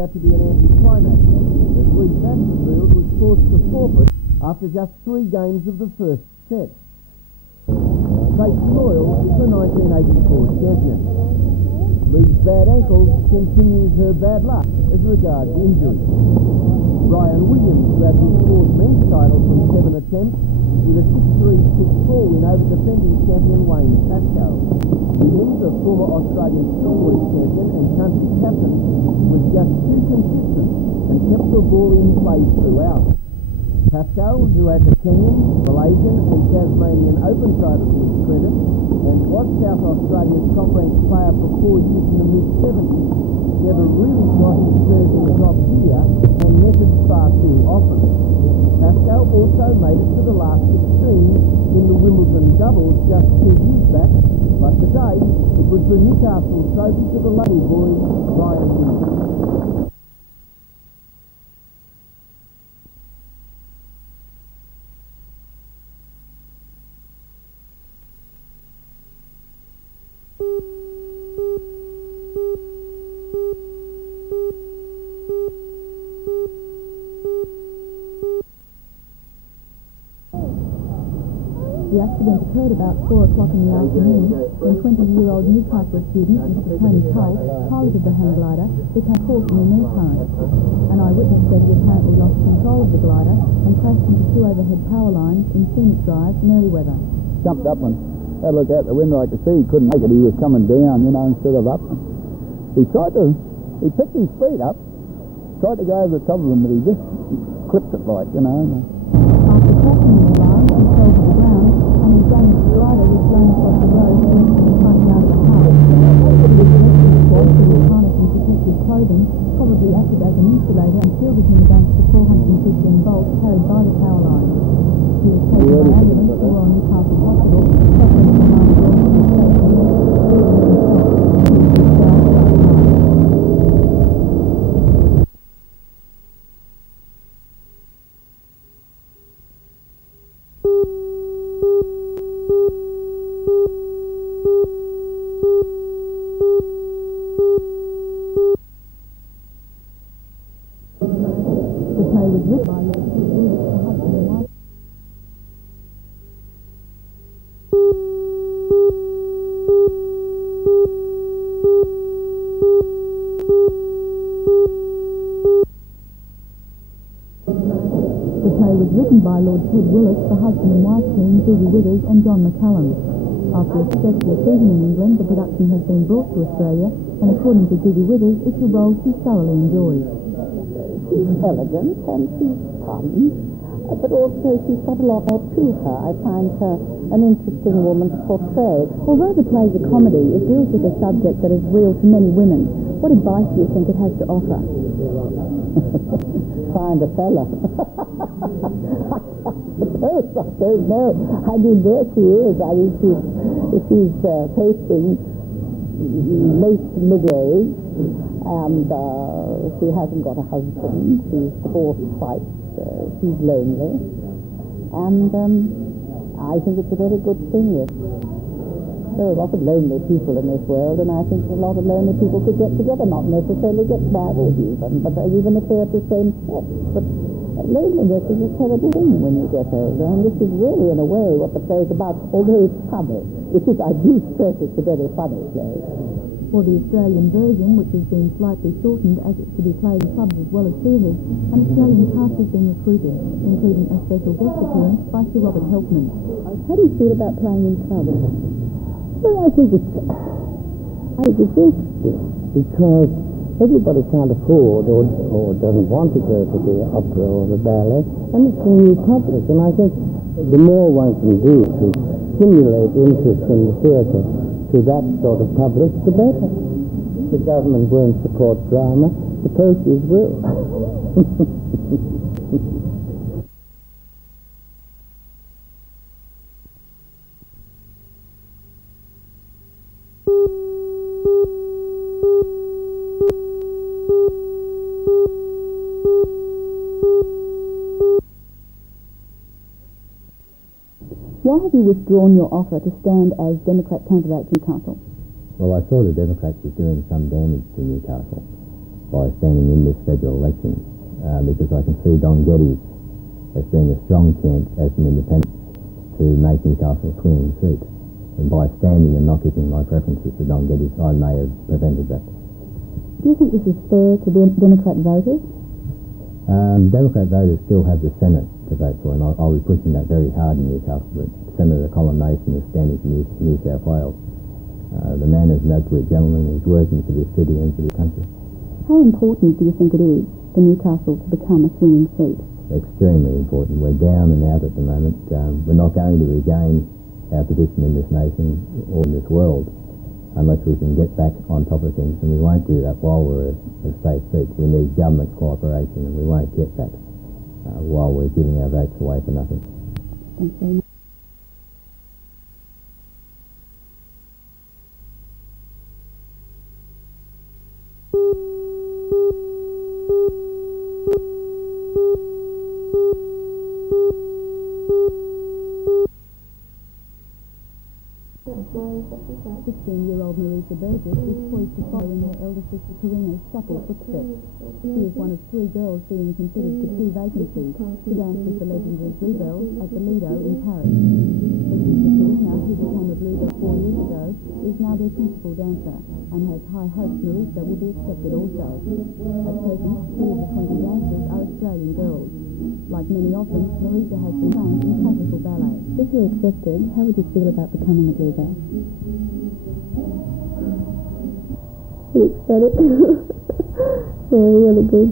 out to be an anticlimax as Lee Bassfield was forced to forfeit after just 3 games of the first set. Strait Royal is the 1984 champion. Lee's bad ankle continues her bad luck as regards injury. Ryan Williams grabbed his 4th men's title from 7 attempts with a 6-3, 6-4 win over defending champion Wayne Pascoe. Williams, a former Australian schoolboys champion and country captain, was just too consistent and kept the ball in play throughout. Pascoe, who had the Kenyan, Malaysian and Tasmanian Open titles to his credit, and was South Australia's top-ranked player for 4 years in the mid-70s, never really got his serve in top gear and netted far too often. Pascoe also made it to the last 16 in the Wimbledon doubles just 2 years back, but today it was the Newcastle trophy to the local boy, Ryan Williams. The accident occurred about 4 o'clock in the afternoon when 20-year-old Newcastle student Mr. Tony Tull, piloted the hang glider, became caught in the knee current. An eyewitness said he apparently lost control of the glider and crashed into 2 overhead power lines in Scenic Drive, Merriweather. Jumped up and had a look out the window. I could see he couldn't make it. He was coming down, instead of up. He picked his feet up, tried to go over the top of them, but he just clipped it like. After crashing in the line, he fell to the ground, and his damaged glider was blown across the road and running out of the house. The rescue squad, who was harnessed in protective clothing, probably acted as an insulator and shielded him against the 415 volts carried by the power line. He was taken by ambulance to Royal Newcastle Hospital, suffering from by Lord Ted Willis, the husband and wife team, Judy Withers and John McCallum. After a successful season in England, the production has been brought to Australia, and according to Judy Withers, it's a role she thoroughly enjoys. She's elegant and she's fun, but also she's got a lot more to her. I find her an interesting woman to portray. Although the play's a comedy, it deals with a subject that is real to many women. What advice do you think it has to offer? Find a fella. I don't know. I mean, there she is. I mean, she's facing late middle age, and she hasn't got a husband. She's divorced twice. She's lonely, and I think it's a very good thing. There are a lot of lonely people in this world, and I think a lot of lonely people could get together, not necessarily get married even, but even if they're the same sex. But loneliness is a terrible thing when you get older, and this is really, in a way, what the play is about, although it's funny. Which is, I do stress it's a very funny play. For the Australian version, which has been slightly shortened as it's to be played in pubs as well as theatres, an Australian cast has been recruited, including a special guest appearance by Sir Robert Helpman. How do you feel about playing in clubs? Well, I think it's interesting because everybody can't afford or doesn't want to go to the opera or the ballet, and it's a new public, and I think the more one can do to stimulate interest in the theatre to that sort of public, the better. If the government won't support drama, the posties will. Why have you withdrawn your offer to stand as Democrat candidate to Newcastle? Well, I saw the Democrats was doing some damage to Newcastle, by standing in this federal election, because I can see Don Geddes as being a strong chance as an independent to make Newcastle a swinging seat. And by standing and not giving my preferences to Don Geddes, I may have prevented that. Do you think this is fair to Democrat voters? Democrat voters still have the Senate to vote for, and I'll be pushing that very hard in Newcastle, but Senator Colin Mason is standing for New South Wales. The man is an absolute gentleman, and he's working for this city and for this country. How important do you think it is for Newcastle to become a swinging seat? Extremely important. We're down and out at the moment. We're not going to regain our position in this nation or in this world unless we can get back on top of things, and we won't do that while we're a state seat. We need government cooperation, and we won't get that while we're giving our votes away for nothing. Thanks very much. Marisa Burgess is poised to follow in her elder sister Karina's supple footsteps. She is one of 3 girls being considered for 2 vacancies to dance with the legendary Bluebells at the Lido in Paris. Her sister Karina, who became a Bluebell 4 years ago, is now their principal dancer and has high hopes Marisa will be accepted also. At present, 3 of the 20 dancers are Australian girls. Like many of them, Marisa has been trained in classical ballet. If you're accepted, how would you feel about becoming a Bluebell? Ecstatic. Yeah, really good.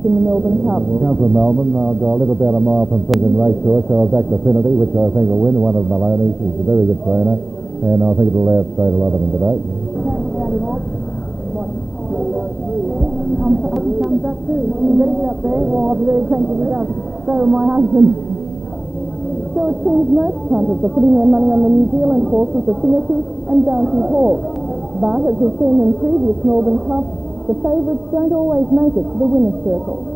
In the Melbourne Cup. I come from Melbourne. I live about a mile from Fincan Racecourse, so I backed Affinity, which I think will win. One of Maloney's. He's a very good trainer, and I think it'll outstate a lot of them today. Comes up too. You better get up there, or I'll be very cranky if he does. So will my husband. So it seems most punters are putting their money on the New Zealand horses Affinity and Bounty Hawk. But as we've seen in previous Melbourne Cups, the favourites don't always make it to the winner's circle.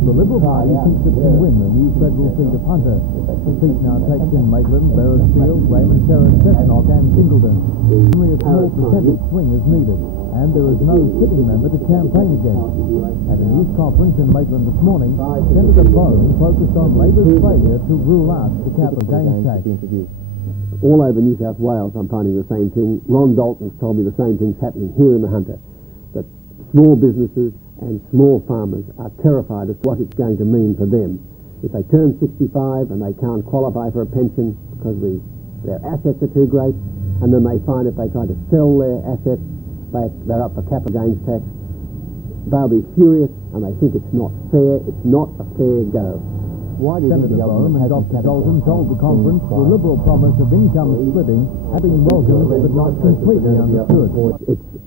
The Liberal Party thinks it can win the new federal seat of Hunter. The seat now takes in Maitland, Beresfield, Raymond Terrace, Cessnock and Singleton. Only a small percentage swing is needed, and there is no sitting member to campaign against. At a news conference in Maitland this morning, Senator Bone focused on Labor's failure to rule out the capital gains tax. All over New South Wales, I'm finding the same thing. Ron Dalton's told me the same thing's happening here in the Hunter, that small businesses and small farmers are terrified as to what it's going to mean for them. If they turn 65 and they can't qualify for a pension because their assets are too great, and then they find if they try to sell their assets, they're up for capital gains tax, they'll be furious and they think it's not fair, it's not a fair go. Why didn't the government and Dr. Dalton told the conference the Liberal promise of income splitting had been welcomed but not completely understood.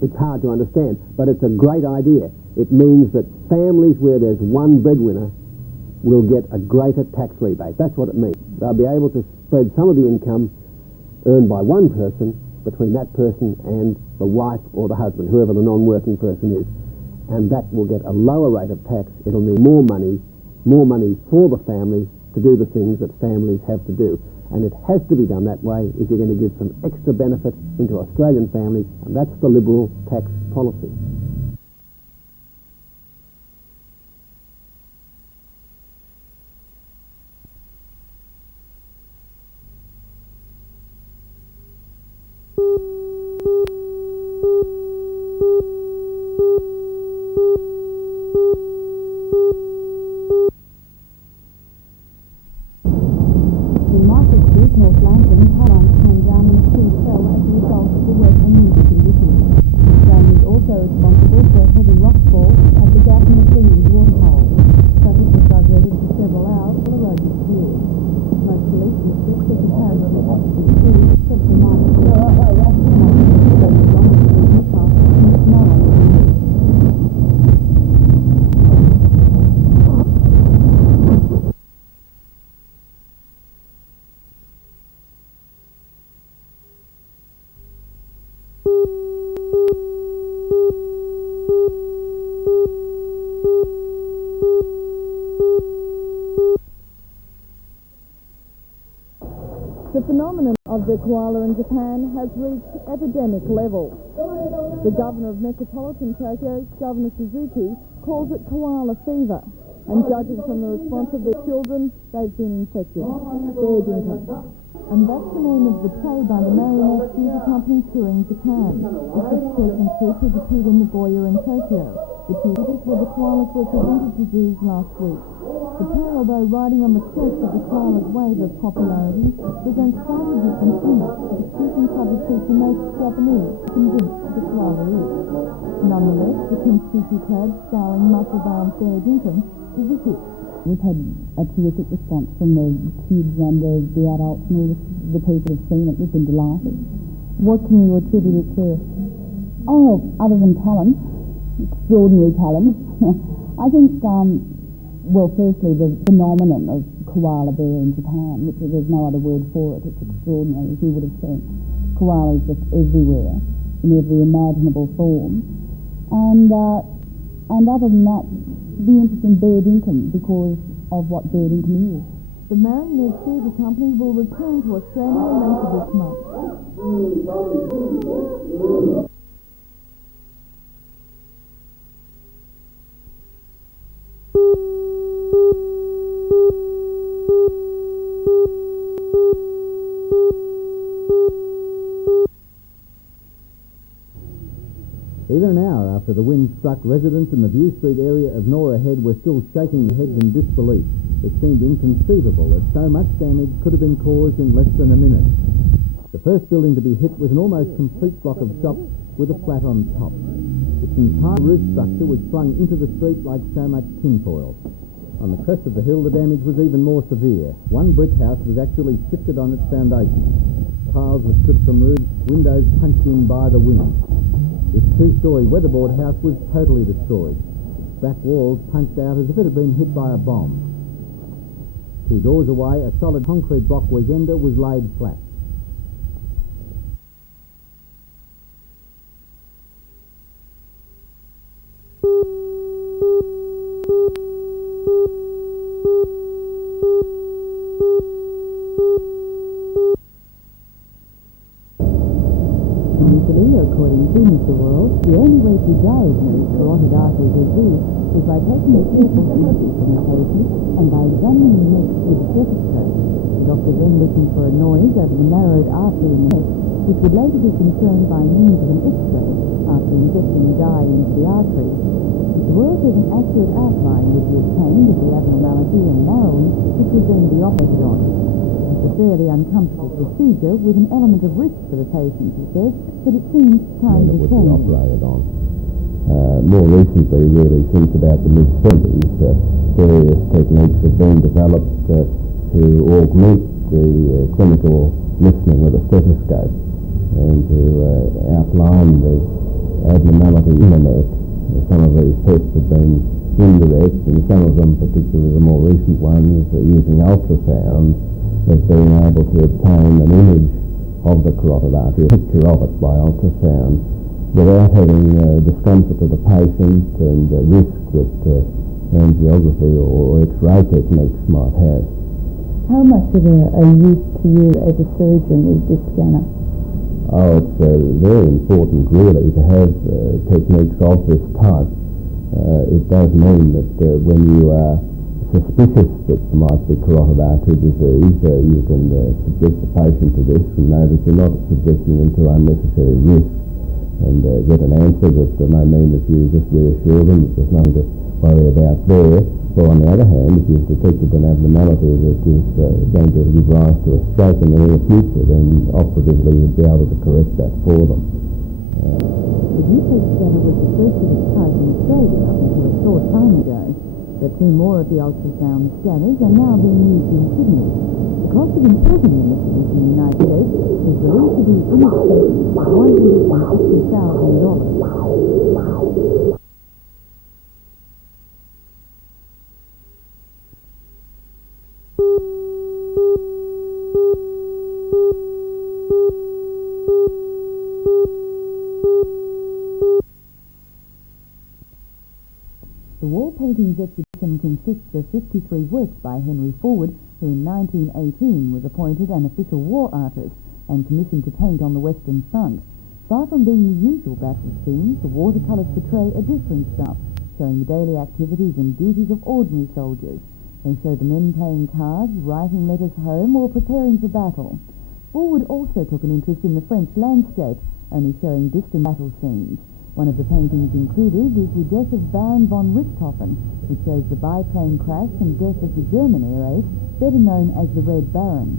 It's hard to understand, but it's a great idea. It means that families where there's one breadwinner will get a greater tax rebate. That's what it means. They'll be able to spread some of the income earned by one person between that person and the wife or the husband, whoever the non-working person is. And that will get a lower rate of tax. It'll mean more money for the family to do the things that families have to do. And it has to be done that way if you're going to give some extra benefit into Australian families, and that's the Liberal tax policy. The phenomenon of the koala in Japan has reached epidemic levels. The governor of metropolitan Tokyo, Governor Suzuki, calls it koala fever, and judging from the response of their children, they've been infected. Bear dinkum. And that's the name of the play by the marionette theatre company touring Japan. The six-person troupe has appeared in Nagoya in Tokyo. The two cities where the koalas were presented to zoos last week. The pair, although riding on the crest of the koala's wave of popularity, presents slightly different themes to the speaking public feature most Japanese convinced the koala is. Nonetheless, the pink tissue-clad, scowling, muscle-bound bear dinkum is a hit. We've had a terrific response from the kids and the adults and all the people who've seen it. We've been delighted. What can you attribute it to? Oh, other than talent, extraordinary talent. I think, well, firstly, the phenomenon of koala bear in Japan, which there's no other word for it. It's extraordinary, as you would have seen. Koalas just everywhere, in every imaginable form. And other than that, the interest in bear dinkum because of what bear dinkum is. The marionette theatre company will return to Australia later this month. Even an hour after the wind struck, residents in the View Street area of Nora Head were still shaking their heads in disbelief. It seemed inconceivable that so much damage could have been caused in less than a minute. The first building to be hit was an almost complete block of shops with a flat on top. Its entire roof structure was flung into the street like so much tinfoil. On the crest of the hill, the damage was even more severe. One brick house was actually shifted on its foundation. Tiles were stripped from roofs, windows punched in by the wind. This two-storey weatherboard house was totally destroyed. Back walls punched out as if it had been hit by a bomb. 2 doors away, a solid concrete block weekender was laid flat. According to Mr. World, the only way to diagnose carotid artery disease is by taking a careful history from the patient and by examining the neck with a stethoscope. The doctor then listened for a noise over the narrowed artery in the neck, which would later be confirmed by means of an X-ray after injecting dye into the artery. Mr. World says an accurate outline would be obtained of the abnormality and narrowing, which would then be operated on. A fairly uncomfortable procedure with an element of risk for the patient, he says, but it seems time to change. Operated on. More recently, really since about the mid-70s, various techniques have been developed to augment the clinical listening with a stethoscope and to outline the abnormality in the neck. Some of these tests have been indirect, and some of them, particularly the more recent ones, using ultrasound, have been able to obtain an image of the carotid artery, a picture of it by ultrasound, without having discomfort to the patient and risk that angiography or X-ray techniques might have. How much of a use to you as a surgeon is this scanner? Oh, it's very important really to have techniques of this type. It does mean that when you are suspicious that there might be carotid artery disease, you can subject the patient to this and know that you're not subjecting them to unnecessary risk, and get an answer that may mean that you just reassure them that there's nothing to worry about there. Well, on the other hand, if you've detected an abnormality that is going to give rise to a stroke in the near future, then operatively you'd be able to correct that for them. The U.K. scanner was the first of its type in Australia up until a short time ago, but two more of the ultrasound scanners are now being used in Sydney. The cost of importing the machines in the United States is believed to be in excess of $150,000. The Wall Paintings exhibition consists of 53 works by Henry Forward, who in 1918 was appointed an official war artist and commissioned to paint on the Western Front. Far from being the usual battle scenes, the watercolours portray a different style, showing the daily activities and duties of ordinary soldiers. They show the men playing cards, writing letters home, or preparing for battle. Forward also took an interest in the French landscape, only showing distant battle scenes. One of the paintings included is the death of Baron von Richthofen, which shows the biplane crash and death of the German air ace, better known as the Red Baron.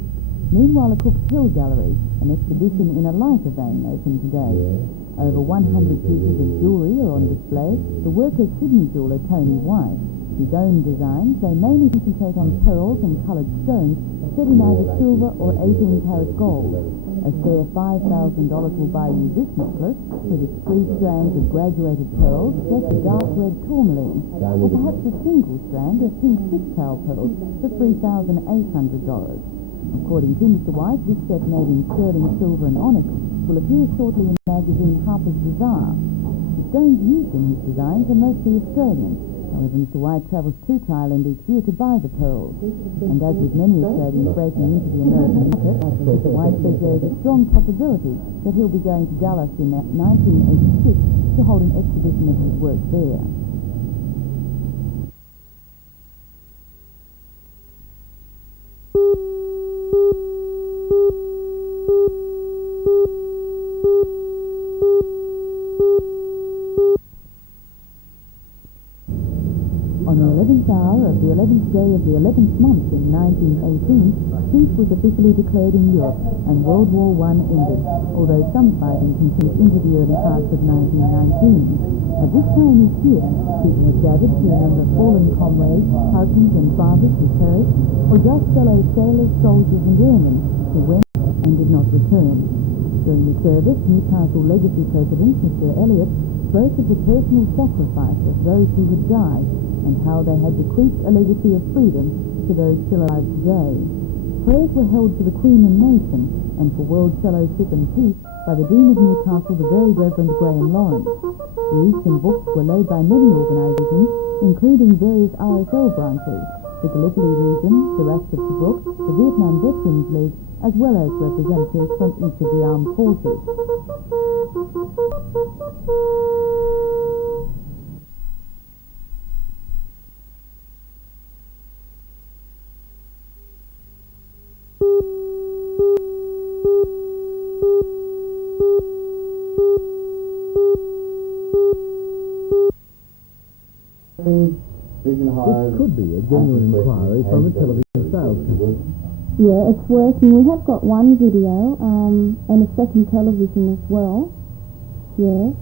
Meanwhile, a Cook's Hill Gallery, an exhibition in a lighter vein, opened today. Over 100 pieces of jewellery are on display, the work of Sydney jeweller Tony White. His own designs, they mainly concentrate on pearls and coloured stones set in either silver or 18-carat gold. A spare $5,000 will buy you this necklace with its 3 strands of graduated pearls set with dark red tourmaline, or perhaps a single strand of pink 6-carat pearls for $3,800. According to Mr. White, this set made in sterling silver and onyx will appear shortly in the magazine Harper's Bazaar. The stones used in his designs are mostly Australian. However, Mr. White travels to Thailand each year to buy the pearls. And as with many Australians breaking into the American market, Mr. White says there is a strong possibility that he'll be going to Dallas in 1986 to hold an exhibition of his work there. On the 11th hour of the 11th day of the 11th month in 1918, peace was officially declared in Europe and World War I ended, although some fighting continued into the early parts of 1919. At this time each year, people have gathered to remember fallen comrades, husbands and fathers who perished, or just fellow sailors, soldiers and airmen who went and did not return. During the service, Newcastle Legacy President Mr. Elliott spoke of the personal sacrifice of those who had died and how they had bequeathed a legacy of freedom to those still alive today. Prayers were held for the Queen and nation and for world fellowship and peace by the Dean of Newcastle, the Very Reverend Graham Lawrence. Wreaths and books were laid by many organisations, including various RSL branches, the Gallipoli region, the Rats of Tobruk, the Vietnam Veterans League, as well as representatives from each of the armed forces. This could be a genuine inquiry from a television sales company. Yeah, it's working. We have got one video and a second television as well. Yeah.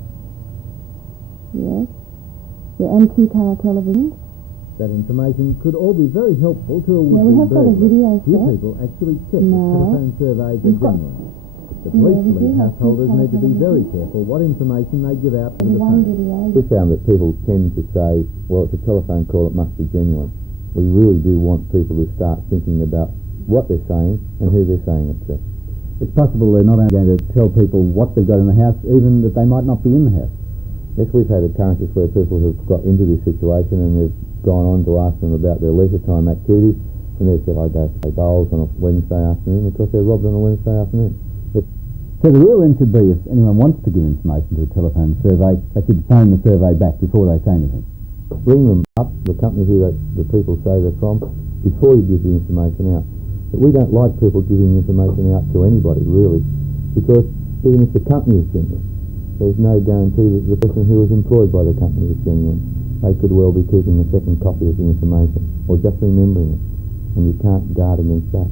Yes. Yeah, and two-colour televisions. That information could all be very helpful to a Yeah, would-be we have got a burglar. video Few set. people actually check No. if telephone surveys are We've got- genuine. The police we do believe have householders two-colour need to be very televisions. careful what information they give out over The the one phone. video. We found that people tend to say, well, it's a telephone call, it must be genuine. We really do want people to start thinking about what they're saying and who they're saying it to. It's possible they're not only going to tell people what they've got in the house, even that they might not be in the house. Yes, we've had occurrences where people have got into this situation and they've gone on to ask them about their leisure time activities, and they've said, I go play bowls on a Wednesday afternoon, because they're robbed on a Wednesday afternoon. So the rule then should be, if anyone wants to give information to a telephone survey, they should phone the survey back before they say anything. Bring them up, the company who the people say they're from, before you give the information out. But we don't like people giving information out to anybody, really, because even if the company is genuine, there's no guarantee that the person who is employed by the company is genuine. They could well be keeping a second copy of the information, or just remembering it, and you can't guard against that.